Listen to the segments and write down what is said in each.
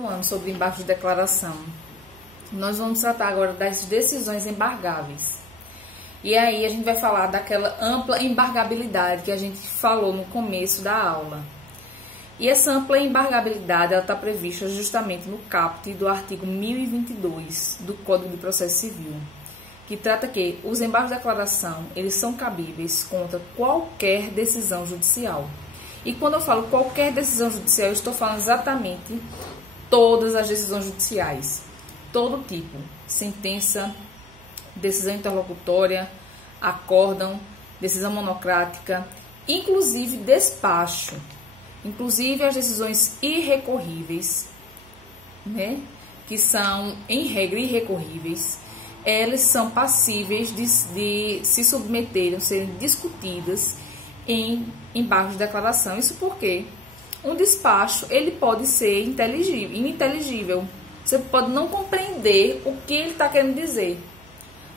Continuando sobre embargos de declaração, nós vamos tratar agora das decisões embargáveis. E aí a gente vai falar daquela ampla embargabilidade que a gente falou no começo da aula. E essa ampla embargabilidade está prevista justamente no caput do artigo 1022 do Código de Processo Civil, que trata que os embargos de declaração eles são cabíveis contra qualquer decisão judicial. E quando eu falo qualquer decisão judicial, eu estou falando exatamente todas as decisões judiciais, todo tipo, sentença, decisão interlocutória, acórdão, decisão monocrática, inclusive despacho, inclusive as decisões irrecorríveis, né, que são em regra irrecorríveis, elas são passíveis de se submeterem, serem discutidas em embargos de declaração. Isso porque um despacho ele pode ser ininteligível. Você pode não compreender o que ele está querendo dizer.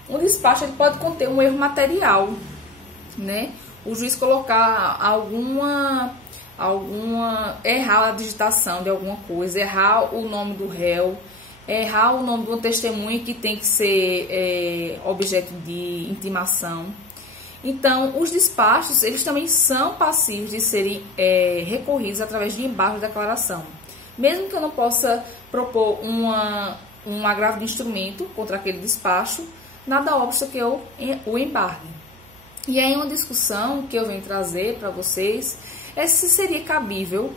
Um despacho ele pode conter um erro material, né? O juiz colocar errar a digitação de alguma coisa, errar o nome do réu, errar o nome de uma testemunha que tem que ser objeto de intimação. Então, os despachos, eles também são passíveis de serem recorridos através de embargo de declaração. Mesmo que eu não possa propor um agravo de instrumento contra aquele despacho, nada obsta que eu o embargue. E aí uma discussão que eu venho trazer para vocês é se seria cabível,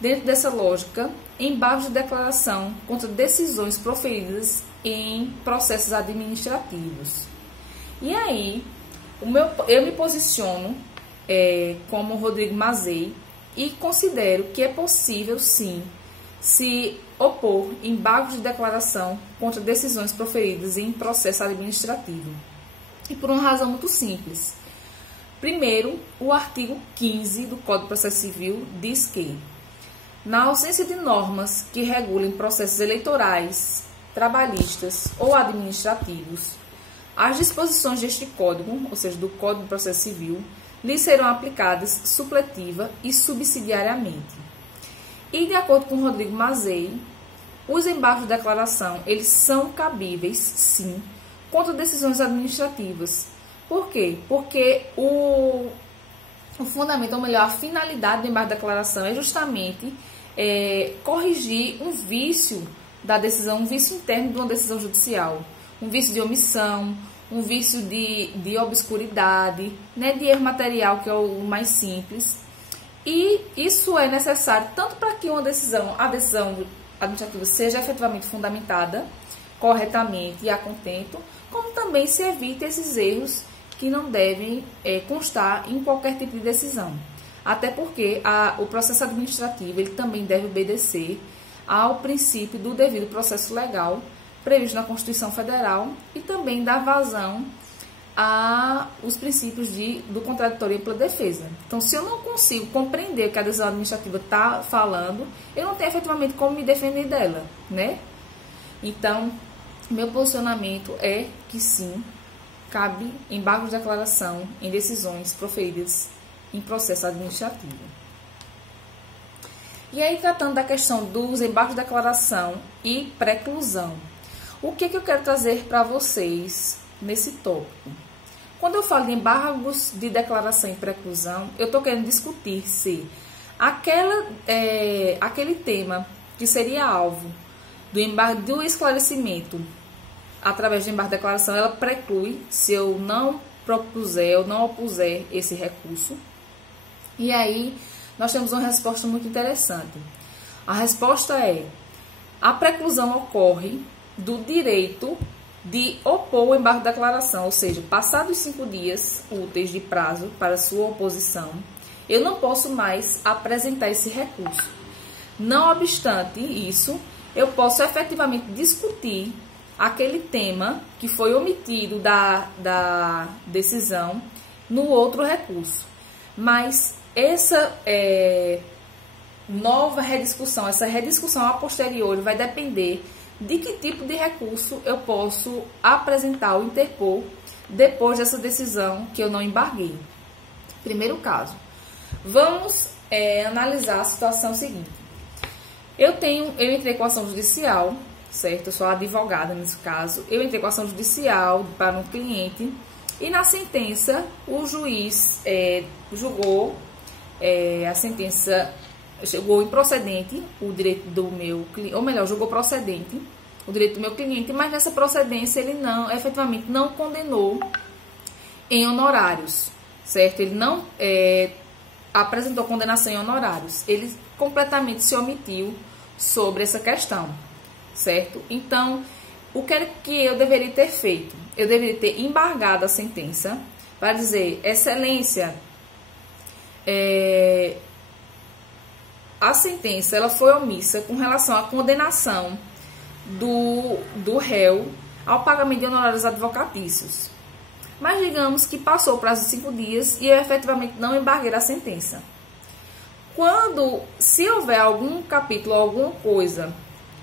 dentro dessa lógica, embargos de declaração contra decisões proferidas em processos administrativos. E aí, eu me posiciono como Rodrigo Mazei e considero que é possível, sim, se opor embargos de declaração contra decisões proferidas em processo administrativo. E por uma razão muito simples. Primeiro, o artigo 15 do Código de Processo Civil diz que, na ausência de normas que regulem processos eleitorais, trabalhistas ou administrativos, as disposições deste Código, ou seja, do Código de Processo Civil, lhes serão aplicadas supletiva e subsidiariamente. E, de acordo com Rodrigo Mazei, os embargos de declaração, eles são cabíveis, sim, contra decisões administrativas. Por quê? Porque o fundamento, ou melhor, a finalidade do embargo de declaração é justamente corrigir um vício da decisão, um vício interno de uma decisão judicial, um vício de omissão, um vício de obscuridade, né, de erro material, que é o mais simples. E isso é necessário tanto para que a decisão administrativa seja efetivamente fundamentada, corretamente e a contento, como também se evite esses erros que não devem constar em qualquer tipo de decisão. Até porque o processo administrativo ele também deve obedecer ao princípio do devido processo legal previsto na Constituição Federal e também dar vazão os princípios do contraditório e ampla defesa. Então, se eu não consigo compreender o que a decisão administrativa está falando, eu não tenho efetivamente como me defender dela, né? Então, meu posicionamento é que sim, cabe embargos de declaração em decisões proferidas em processo administrativo. E aí, tratando da questão dos embargos de declaração e preclusão, o que eu quero trazer para vocês nesse tópico? Quando eu falo de embargos de declaração e preclusão, eu estou querendo discutir se aquele tema que seria alvo do embargo do esclarecimento através de embargo de declaração, ela preclui se eu não propuser ou não opuser esse recurso. E aí, nós temos uma resposta muito interessante. A resposta é: a preclusão ocorre do direito de opor o embargo de declaração, ou seja, passados 5 dias úteis de prazo para sua oposição, eu não posso mais apresentar esse recurso. Não obstante isso, eu posso efetivamente discutir aquele tema que foi omitido da decisão no outro recurso. Mas essa nova rediscussão, essa rediscussão a posteriori vai depender de que tipo de recurso eu posso apresentar ou interpor depois dessa decisão que eu não embarguei. Primeiro caso, vamos analisar a situação seguinte. Eu entrei com ação judicial, certo? Eu sou advogada nesse caso. Eu entrei com ação judicial para um cliente e na sentença o juiz julgou a sentença, julgou improcedente o direito do meu cliente, ou melhor, julgou procedente o direito do meu cliente, mas nessa procedência ele efetivamente não condenou em honorários, certo? Ele não apresentou condenação em honorários, ele completamente se omitiu sobre essa questão, certo? Então, o que é que eu deveria ter feito? Eu deveria ter embargado a sentença para dizer, excelência, a sentença ela foi omissa com relação à condenação do réu ao pagamento de honorários advocatícios. Mas digamos que passou o prazo de 5 dias e eu efetivamente não embarguei a sentença. Se houver algum capítulo, alguma coisa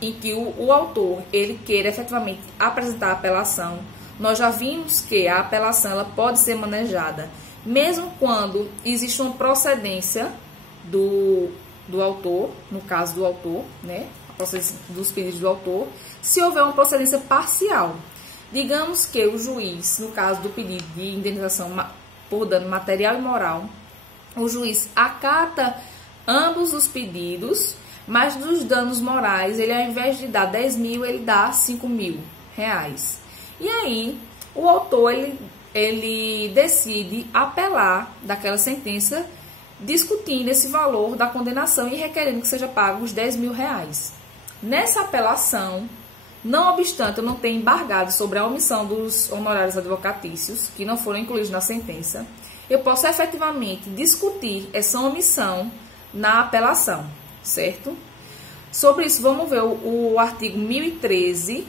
em que o autor ele queira efetivamente apresentar a apelação, nós já vimos que a apelação ela pode ser manejada, mesmo quando existe uma procedência do autor, no caso do autor, né, a procedência dos pedidos do autor, se houver uma procedência parcial. Digamos que o juiz, no caso do pedido de indenização por dano material e moral, o juiz acata ambos os pedidos, mas dos danos morais, ele ao invés de dar 10 mil, ele dá 5 mil reais. E aí, o autor, ele decide apelar daquela sentença, discutindo esse valor da condenação e requerendo que seja pago os 10 mil reais. Nessa apelação, não obstante eu não ter embargado sobre a omissão dos honorários advocatícios, que não foram incluídos na sentença, eu posso efetivamente discutir essa omissão na apelação, certo? Sobre isso, vamos ver o artigo 1013,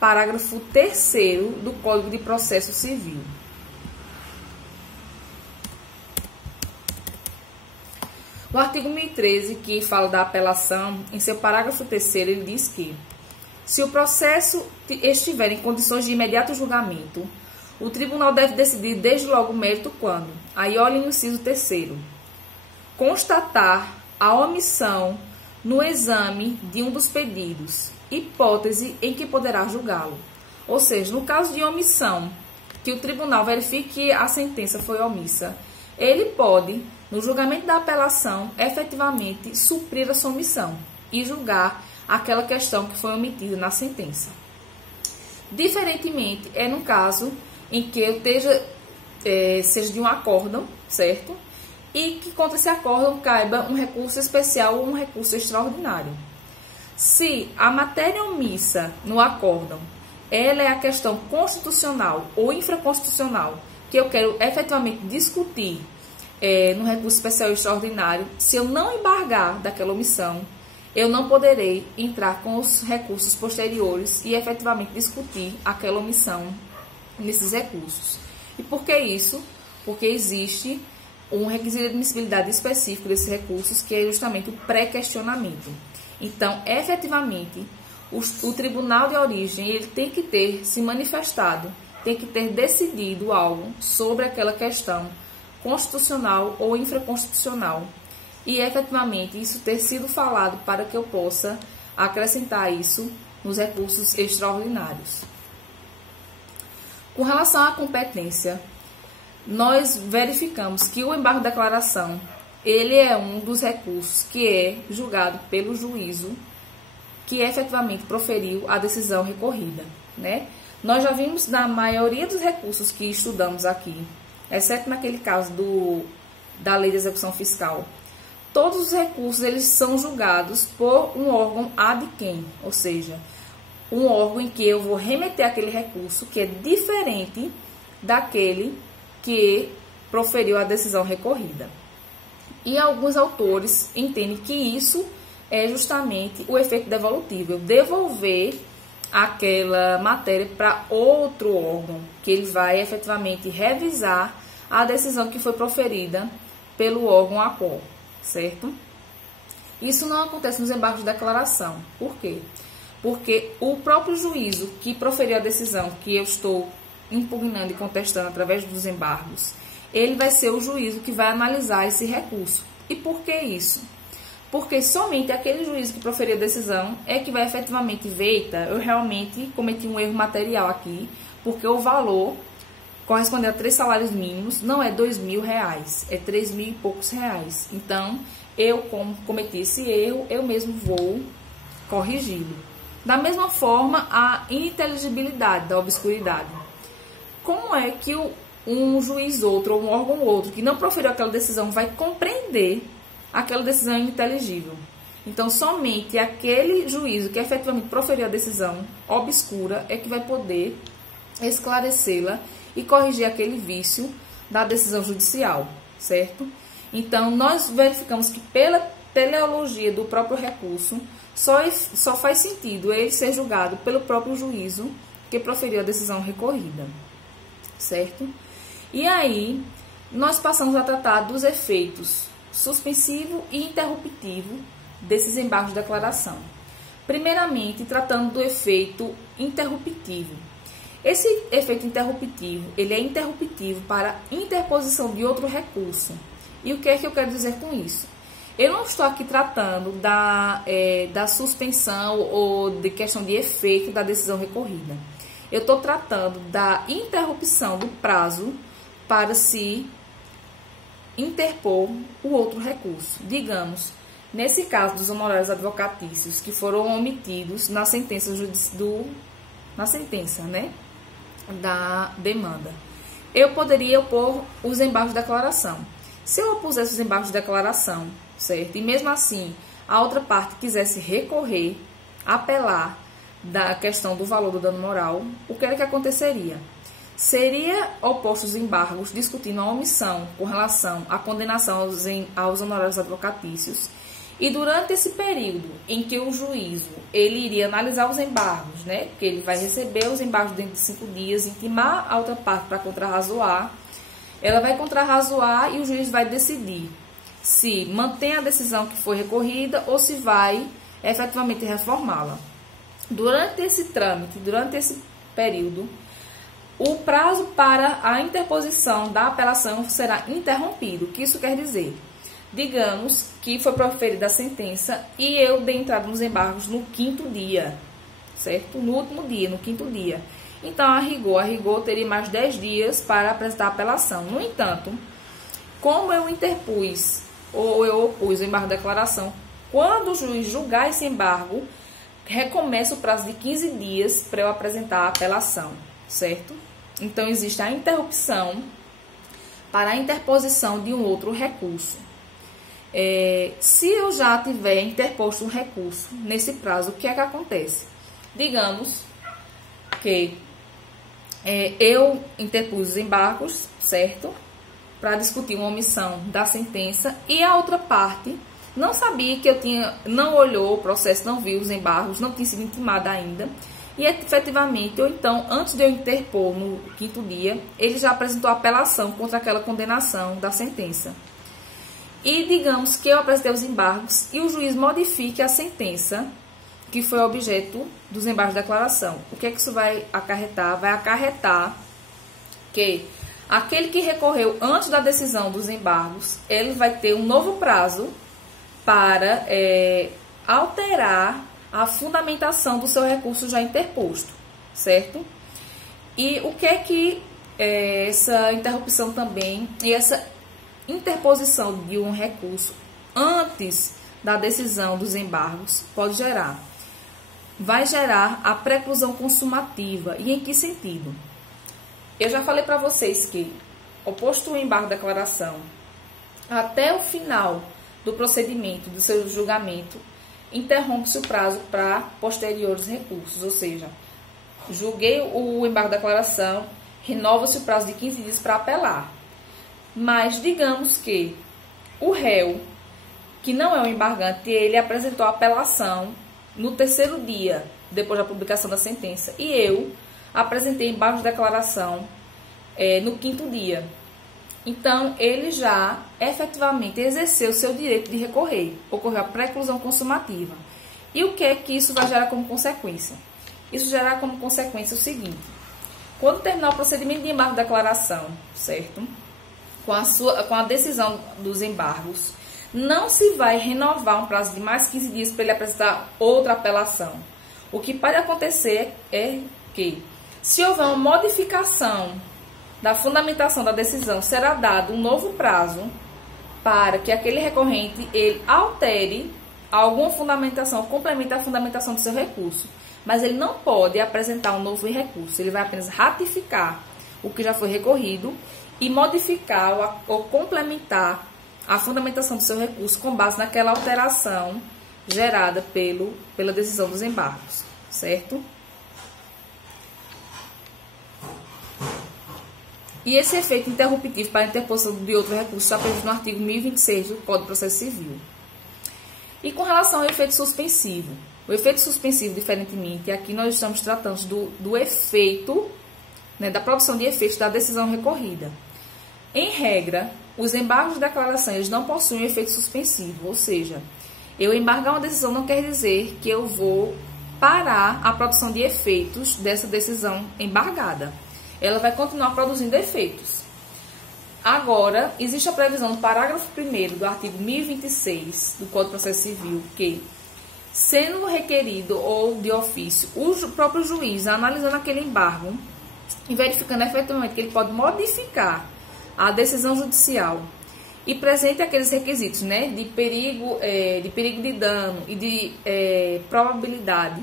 parágrafo 3º do Código de Processo Civil. O artigo 1013, que fala da apelação, em seu parágrafo 3º, ele diz que se o processo estiver em condições de imediato julgamento, o tribunal deve decidir desde logo o mérito quando, aí olha o inciso 3º, constatar a omissão no exame de um dos pedidos, hipótese em que poderá julgá-lo. Ou seja, no caso de omissão, que o tribunal verifique que a sentença foi omissa, ele pode, no julgamento da apelação, efetivamente suprir a sua omissão e julgar aquela questão que foi omitida na sentença. Diferentemente, é no caso em que eu seja de um acórdão, certo? E que contra esse acórdão caiba um recurso especial ou um recurso extraordinário. Se a matéria omissa no acórdão, ela é a questão constitucional ou infraconstitucional, que eu quero efetivamente discutir no recurso especial ou extraordinário, se eu não embargar daquela omissão, eu não poderei entrar com os recursos posteriores e efetivamente discutir aquela omissão nesses recursos. E por que isso? Porque existe um requisito de admissibilidade específico desses recursos, que é justamente o pré-questionamento. Então, efetivamente, o tribunal de origem ele tem que ter se manifestado, tem que ter decidido algo sobre aquela questão constitucional ou infraconstitucional. E, efetivamente, isso ter sido falado para que eu possa acrescentar isso nos recursos extraordinários. Com relação à competência, nós verificamos que o embargo de declaração, ele é um dos recursos que é julgado pelo juízo que efetivamente proferiu a decisão recorrida, né? Nós já vimos na maioria dos recursos que estudamos aqui, exceto naquele caso da Lei de Execução Fiscal, todos os recursos eles são julgados por um órgão ad quem, ou seja, um órgão em que eu vou remeter aquele recurso que é diferente daquele que proferiu a decisão recorrida. E alguns autores entendem que isso é justamente o efeito devolutivo, eu devolver aquela matéria para outro órgão, que ele vai efetivamente revisar a decisão que foi proferida pelo órgão a qual, certo? Isso não acontece nos embargos de declaração. Por quê? Porque o próprio juízo que proferiu a decisão que eu estou impugnando e contestando através dos embargos, ele vai ser o juízo que vai analisar esse recurso. E por que isso? porque somente aquele juiz que proferiu a decisão é que vai efetivamente ver, eita, eu realmente cometi um erro material aqui, porque o valor correspondendo a 3 salários mínimos não é R$2.000, é 3.000 e poucos reais. Então, eu, como cometi esse erro, eu mesmo vou corrigi-lo. Da mesma forma, a ininteligibilidade da obscuridade. Como é que um juiz outro ou um órgão outro que não proferiu aquela decisão vai compreender aquela decisão ininteligível? Então, somente aquele juízo que efetivamente proferiu a decisão obscura é que vai poder esclarecê-la e corrigir aquele vício da decisão judicial, certo? Então, nós verificamos que pela teleologia do próprio recurso, só faz sentido ele ser julgado pelo próprio juízo que proferiu a decisão recorrida, certo? E aí, nós passamos a tratar dos efeitos suspensivo e interruptivo desses embargos de declaração. Primeiramente, tratando do efeito interruptivo. Esse efeito interruptivo, ele é interruptivo para interposição de outro recurso. E o que é que eu quero dizer com isso? Eu não estou aqui tratando da suspensão ou de questão de efeito da decisão recorrida. Eu estou tratando da interrupção do prazo para se interpor o outro recurso. Digamos, nesse caso dos honorários advocatícios que foram omitidos na sentença, né, da demanda, eu poderia opor os embargos de declaração. Se eu opusesse os embargos de declaração, certo? E mesmo assim, a outra parte quisesse recorrer, apelar da questão do valor do dano moral, o que era que aconteceria? Seria oposto os embargos discutindo a omissão com relação à condenação aos honorários advocatícios. E durante esse período em que o juízo ele iria analisar os embargos, né? Porque ele vai receber os embargos dentro de 5 dias, intimar a outra parte para contrarrazoar, ela vai contrarrazoar e o juiz vai decidir se mantém a decisão que foi recorrida ou se vai efetivamente reformá-la. Durante esse trâmite, durante esse período, o prazo para a interposição da apelação será interrompido. O que isso quer dizer? Digamos que foi proferida a sentença e eu dei entrada nos embargos no 5º dia, certo? No último dia, no 5º dia. Então, a rigor teria mais 10 dias para apresentar a apelação. No entanto, como eu interpus ou eu opus o embargo de declaração, quando o juiz julgar esse embargo, recomeça o prazo de 15 dias para eu apresentar a apelação, certo? Então, existe a interrupção para a interposição de um outro recurso. Se eu já tiver interposto um recurso nesse prazo, o que é que acontece? Digamos que eu interpus os embargos, certo? Para discutir uma omissão da sentença e a outra parte não sabia que não olhou o processo, não viu os embargos, não tinha sido intimada ainda. E efetivamente, ou então, antes de eu interpor no 5º dia, ele já apresentou apelação contra aquela condenação da sentença. E digamos que eu apresentei os embargos e o juiz modifique a sentença que foi objeto dos embargos de declaração. O que é que isso vai acarretar? Vai acarretar que aquele que recorreu antes da decisão dos embargos, ele vai ter um novo prazo para alterar a fundamentação do seu recurso já interposto, certo? E o que é que essa interrupção também e essa interposição de um recurso antes da decisão dos embargos pode gerar? Vai gerar a preclusão consumativa. E em que sentido? Eu já falei para vocês que, oposto o embargo de declaração, até o final do procedimento, do seu julgamento, interrompe-se o prazo para posteriores recursos, ou seja, julguei o embargo de declaração, renova-se o prazo de 15 dias para apelar. Mas digamos que o réu, que não é o embargante, ele apresentou a apelação no 3º dia, depois da publicação da sentença, e eu apresentei embargo de declaração no 5º dia. Então, ele já efetivamente exerceu o seu direito de recorrer, ocorreu a preclusão consumativa. E o que é que isso vai gerar como consequência? Isso gerará como consequência o seguinte: quando terminar o procedimento de embargo de declaração, certo? Com a decisão dos embargos, não se vai renovar um prazo de mais 15 dias para ele apresentar outra apelação. O que pode acontecer é que, se houver uma modificação da fundamentação da decisão, será dado um novo prazo para que aquele recorrente ele altere alguma fundamentação, complemente a fundamentação do seu recurso. Mas ele não pode apresentar um novo recurso, ele vai apenas ratificar o que já foi recorrido e modificar ou complementar a fundamentação do seu recurso com base naquela alteração gerada pela decisão dos embargos, certo? E esse efeito interruptivo para a interposição de outro recurso está previsto no artigo 1026 do Código de Processo Civil. E com relação ao efeito suspensivo, o efeito suspensivo, diferentemente, aqui nós estamos tratando do efeito, né, da produção de efeitos da decisão recorrida. Em regra, os embargos de declaração eles não possuem efeito suspensivo, ou seja, eu embargar uma decisão não quer dizer que eu vou parar a produção de efeitos dessa decisão embargada. Ela vai continuar produzindo efeitos. Agora, existe a previsão no parágrafo 1º do artigo 1026 do Código de Processo Civil que, sendo requerido ou de ofício, o próprio juiz, analisando aquele embargo e verificando efetivamente que ele pode modificar a decisão judicial e presente aqueles requisitos, né, de perigo de dano e de probabilidade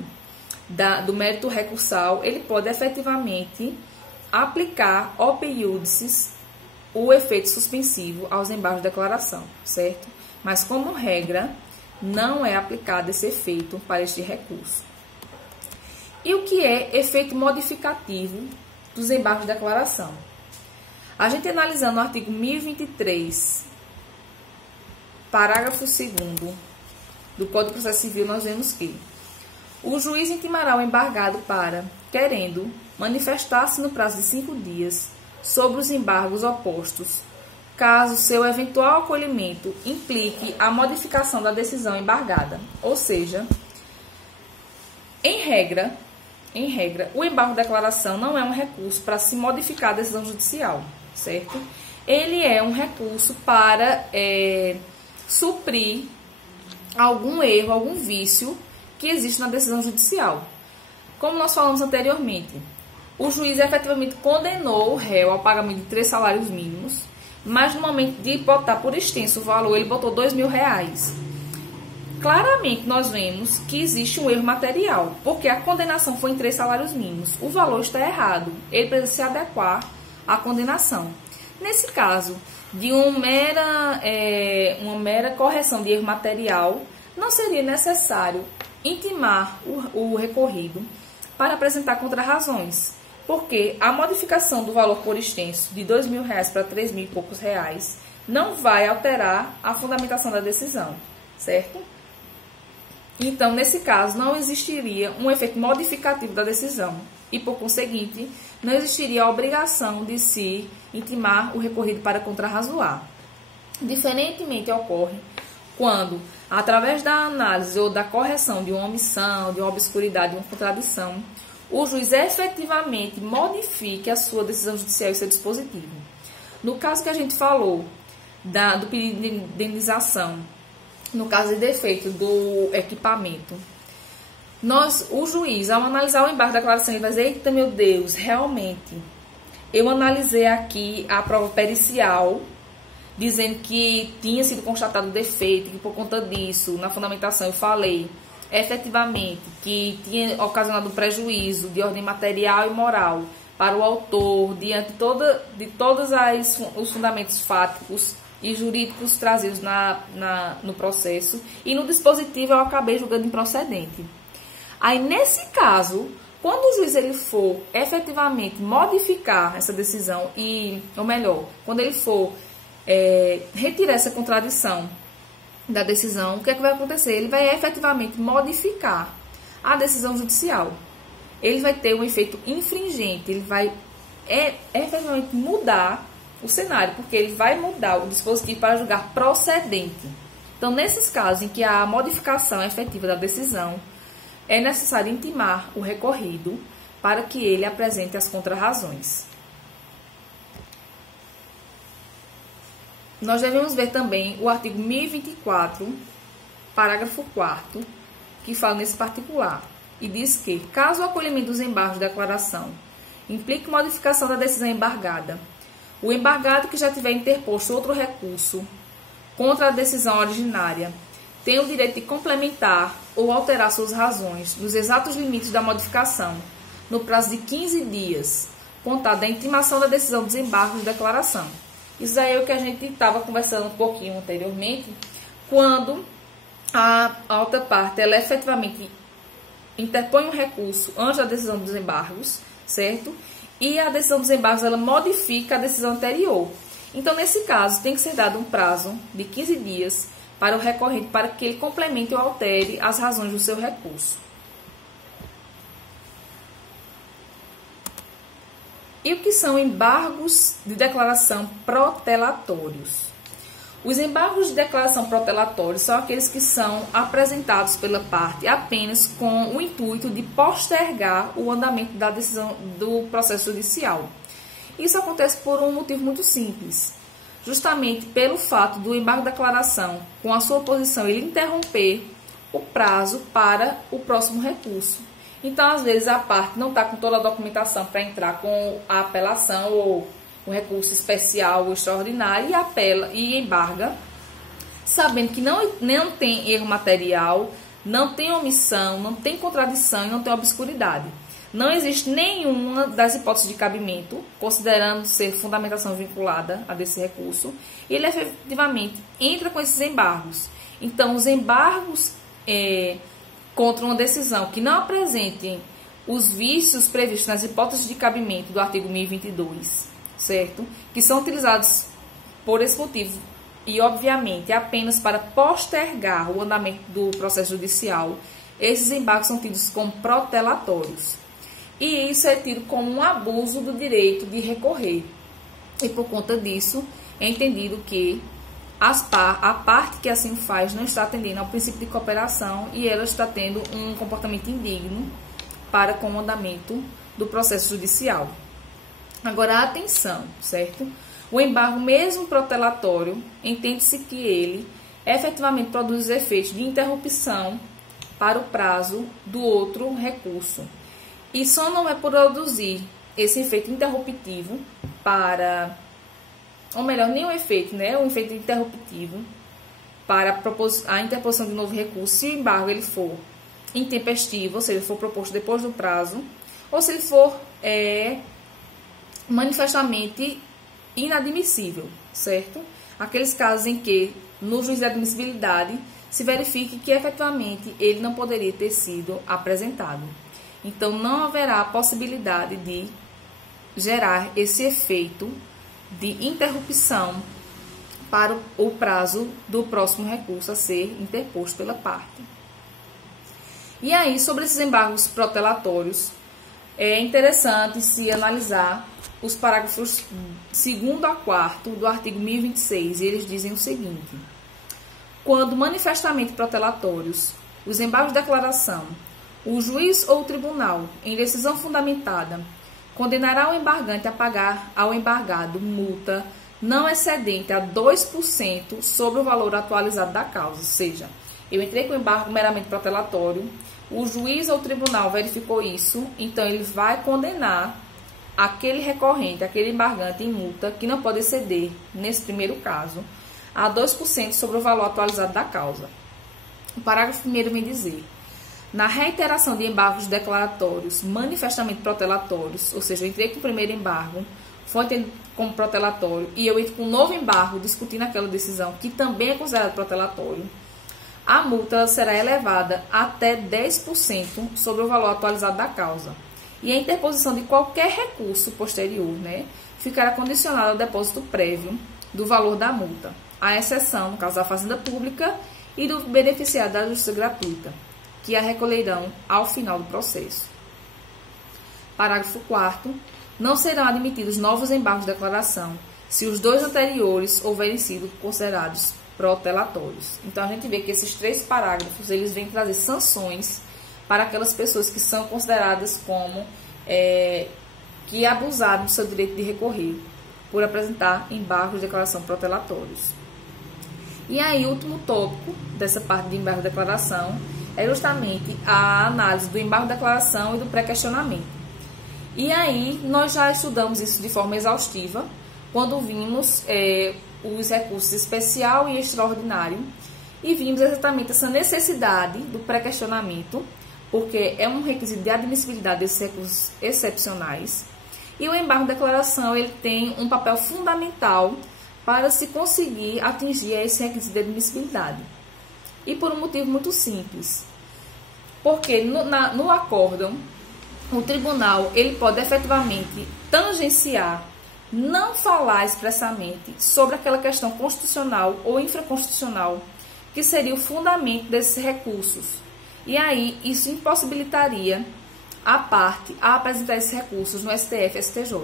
do mérito recursal, ele pode efetivamente aplicar ope iudices o efeito suspensivo aos embargos de declaração, certo? Mas, como regra, não é aplicado esse efeito para este recurso. E o que é efeito modificativo dos embargos de declaração? A gente analisando o artigo 1023, parágrafo 2º do Código de Processo Civil, nós vemos que o juiz intimará o embargado para, querendo, manifestar-se no prazo de 5 dias sobre os embargos opostos, caso seu eventual acolhimento implique a modificação da decisão embargada. Ou seja, em regra, o embargo de declaração não é um recurso para se modificar a decisão judicial, certo? Ele é um recurso para suprir algum erro, algum vício que existe na decisão judicial. Como nós falamos anteriormente, o juiz efetivamente condenou o réu ao pagamento de 3 salários mínimos, mas no momento de botar por extenso o valor, ele botou R$2.000. Claramente nós vemos que existe um erro material, porque a condenação foi em 3 salários mínimos. O valor está errado, ele precisa se adequar à condenação. Nesse caso, de uma mera correção de erro material, não seria necessário intimar o recorrido para apresentar contrarrazões, porque a modificação do valor por extenso de R$2.000 para R$3.000 e poucos não vai alterar a fundamentação da decisão, certo? Então, nesse caso, não existiria um efeito modificativo da decisão e, por conseguinte, não existiria a obrigação de se intimar o recorrido para contrarrazoar. Diferentemente ocorre quando, através da análise ou da correção de uma omissão, de uma obscuridade, de uma contradição, o juiz efetivamente modifique a sua decisão judicial e seu dispositivo. No caso que a gente falou do pedido de indenização, no caso de defeito do equipamento, o juiz, ao analisar o embargo da declaração, ele vai dizer: eita, meu Deus, realmente, eu analisei aqui a prova pericial, dizendo que tinha sido constatado defeito, que por conta disso, na fundamentação, eu falei efetivamente que tinha ocasionado um prejuízo de ordem material e moral para o autor, diante de todos os fundamentos fáticos e jurídicos trazidos no processo, e no dispositivo eu acabei julgando improcedente. Aí, nesse caso, quando o juiz ele for efetivamente modificar essa decisão, ou melhor, quando ele for retirar essa contradição da decisão, o que é que vai acontecer? Ele vai efetivamente modificar a decisão judicial. Ele vai ter um efeito infringente, ele vai efetivamente mudar o cenário, porque ele vai mudar o dispositivo para julgar procedente. Então, nesses casos em que há a modificação efetiva da decisão, é necessário intimar o recorrido para que ele apresente as contrarrazões. nós devemos ver também o artigo 1024, parágrafo 4º, que fala nesse particular, e diz que, caso o acolhimento dos embargos de declaração implique modificação da decisão embargada, o embargado que já tiver interposto outro recurso contra a decisão originária tem o direito de complementar ou alterar suas razões nos exatos limites da modificação, no prazo de 15 dias, contado da intimação da decisão dos embargos de declaração. Isso aí é o que a gente estava conversando um pouquinho anteriormente, quando a outra parte, ela efetivamente interpõe um recurso antes da decisão dos embargos, certo? E a decisão dos embargos, ela modifica a decisão anterior. Então, nesse caso, tem que ser dado um prazo de 15 dias para o recorrente, para que ele complemente ou altere as razões do seu recurso. E o que são embargos de declaração protelatórios? Os embargos de declaração protelatórios são aqueles que são apresentados pela parte apenas com o intuito de postergar o andamento da decisão do processo judicial. Isso acontece por um motivo muito simples, justamente pelo fato do embargo de declaração, com a sua oposição, ele interromper o prazo para o próximo recurso. Então, às vezes, a parte não está com toda a documentação para entrar com a apelação ou um recurso especial ou extraordinário e apela e embarga, sabendo que não tem erro material, não tem omissão, não tem contradição e não tem obscuridade. Não existe nenhuma das hipóteses de cabimento, considerando ser fundamentação vinculada a desse recurso, e ele efetivamente entra com esses embargos. Então, os embargos contra uma decisão que não apresentem os vícios previstos nas hipóteses de cabimento do artigo 1022, certo? Que são utilizados por esse motivo e, obviamente, apenas para postergar o andamento do processo judicial, esses embargos são tidos como protelatórios. E isso é tido como um abuso do direito de recorrer. E, por conta disso, é entendido que a parte que assim faz não está atendendo ao princípio de cooperação e ela está tendo um comportamento indigno para com o andamento do processo judicial. Agora, atenção, certo? O embargo, mesmo protelatório, entende-se que ele efetivamente produz efeitos de interrupção para o prazo do outro recurso. E só não é produzir esse efeito interruptivo para, ou melhor, nem o efeito, né? O efeito interruptivo para a interposição de novo recurso, se o embargo ele for intempestivo, ou seja, for proposto depois do prazo, ou se ele for manifestamente inadmissível, certo? Aqueles casos em que, no juízo de admissibilidade, se verifique que efetivamente ele não poderia ter sido apresentado. Então, não haverá possibilidade de gerar esse efeito de interrupção para o prazo do próximo recurso a ser interposto pela parte. E aí, sobre esses embargos protelatórios, é interessante se analisar os parágrafos 2º a 4º do artigo 1026, e eles dizem o seguinte: quando manifestamente protelatórios, os embargos de declaração, o juiz ou o tribunal, em decisão fundamentada, condenará o embargante a pagar ao embargado multa não excedente a 2% sobre o valor atualizado da causa. Ou seja, eu entrei com o embargo meramente protelatório, o juiz ou o tribunal verificou isso, então ele vai condenar aquele recorrente, aquele embargante em multa, que não pode exceder, nesse primeiro caso, a 2% sobre o valor atualizado da causa. O parágrafo 1º vem dizer: na reiteração de embargos declaratórios manifestamente protelatórios, ou seja, eu entrei com o primeiro embargo, foi entendido como protelatório, e eu entro com um novo embargo discutindo aquela decisão, que também é considerado protelatório, a multa será elevada até 10% sobre o valor atualizado da causa. E a interposição de qualquer recurso posterior, ficará condicionada ao depósito prévio do valor da multa, à exceção, no caso da Fazenda Pública, e do beneficiário da Justiça Gratuita, que a recolherão ao final do processo. Parágrafo 4º. Não serão admitidos novos embargos de declaração se os dois anteriores houverem sido considerados protelatórios. Então, a gente vê que esses 3 parágrafos, eles vêm trazer sanções para aquelas pessoas que são consideradas como que abusaram do seu direito de recorrer por apresentar embargos de declaração protelatórios. E aí, o último tópico dessa parte de embargo de declaração é justamente a análise do embargo de declaração e do pré-questionamento. E aí, nós já estudamos isso de forma exaustiva, quando vimos os recursos especial e extraordinário, e vimos exatamente essa necessidade do pré-questionamento, porque é um requisito de admissibilidade desses recursos excepcionais. E o embargo de declaração ele tem um papel fundamental para se conseguir atingir esse requisito de admissibilidade. E por um motivo muito simples. Porque no acórdão, o tribunal ele pode efetivamente tangenciar, não falar expressamente sobre aquela questão constitucional ou infraconstitucional, que seria o fundamento desses recursos. E aí, isso impossibilitaria a parte a apresentar esses recursos no STF e STJ.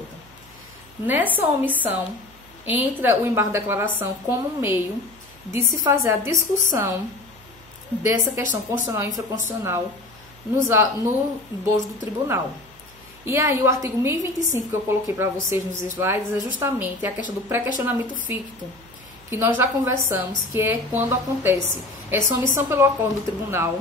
Nessa omissão, entra o embargo de declaração como meio de se fazer a discussão dessa questão constitucional e infraconstitucional no bojo do tribunal. E aí, o artigo 1025 que eu coloquei para vocês nos slides é justamente a questão do pré-questionamento ficto, que nós já conversamos, que é quando acontece essa omissão pelo acordo do tribunal,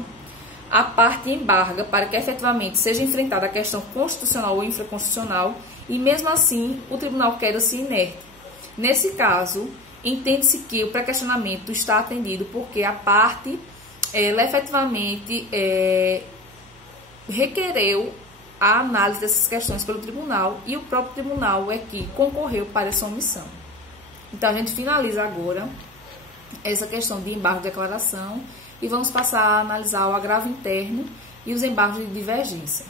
a parte embarga para que efetivamente seja enfrentada a questão constitucional ou infraconstitucional e mesmo assim o tribunal queda-se inerte. Nesse caso, entende-se que o pré-questionamento está atendido porque a parte ela efetivamente requereu a análise dessas questões pelo tribunal e o próprio tribunal é que concorreu para essa omissão. Então, a gente finaliza agora essa questão de embargo de declaração e vamos passar a analisar o agravo interno e os embargos de divergência.